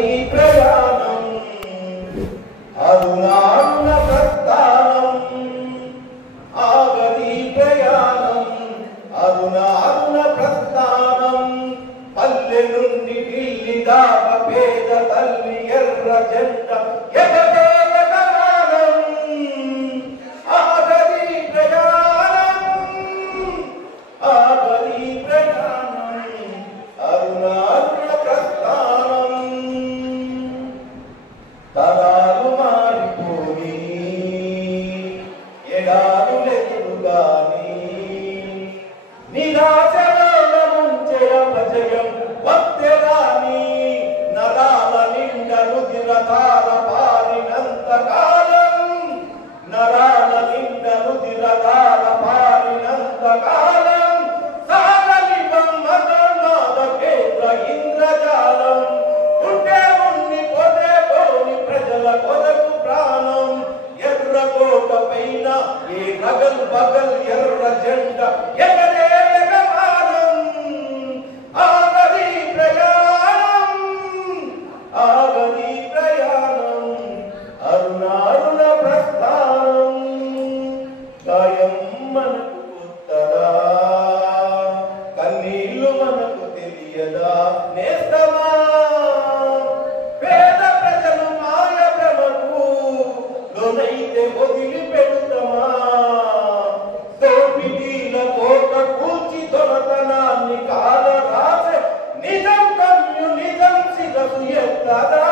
ఆగది ప్రయాణం అరుణారుణ ప్రస్థానం ఆగది ప్రయాణం అరుణారుణ ప్రస్థానం పల్లె నుండి ఢిల్లీ దాకా పేద తల్లి ఎర్ర జెండా ఎగవేల గగనం ఆగది ప్రయాణం ఆగది ప్రయాణం అరుణారుణ ప్రస్థానం తరాలు మారిపోయి ఎడారులెదురుగాని నిరాశల ముంచె అపజయం వత్తెరాని నరాల నిండ రుధిరధార పారినంత కాలం నరాల నిండ రుధిరధార పారినంత కాలం సాగని మన్మథోన్మాద కేంద్ర ఇంద్రజాలం ఉంటే ఉన్ని పోతే పోని ప్రజల కొరకు ప్రాణం ఎర్రకోట పైన ఏ రగల్ బగల్ ఎర్ర జెండా ఎగరే ఎగమానం ఆగది ప్రయాణం ఆగది ప్రయాణం అరుణారుణ ప్రస్థానం గాయం మనకు కొత్తదా కన్నీళ్లు మనకు తెలియదా నేస్తమా పేద ప్రజలు మాయ భ్రమకు లోనైతే వదిలిపెడుతామా దోపిడీల కోట కూల్చి దొరతనాన్ని కాల రాసే నిజం కమ్యూనిజం శిరసు ఎత్తదా